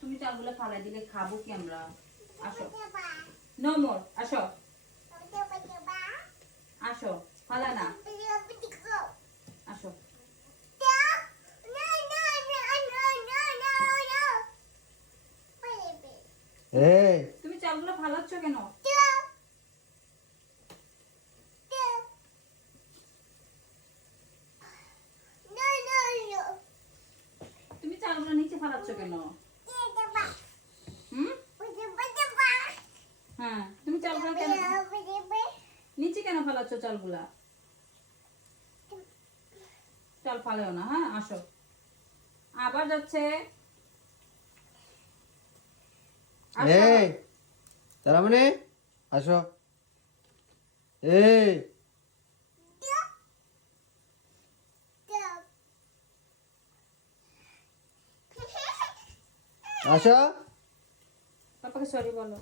তুমি চালগুলো ফালাই দিলে খাবো কি আমরা? আসো, নো মোর, আসো আসো, ফালা না, আসো। এই তুমি চালগুলো ফালাচ্ছ কেন? তুমি চালগুলো নিচে ফালাচ্ছ কেন? হুম? হ্যাঁ, তুমি চালগুলো কেন নিচে কেন ফালাচ্ছ চালগুলা? চাল ফালেও না, হ্যাঁ আসো। আবার যাচ্ছে, আসো। এই তারা মানে আসো। এই আসো। পাপাকে সরি বলো।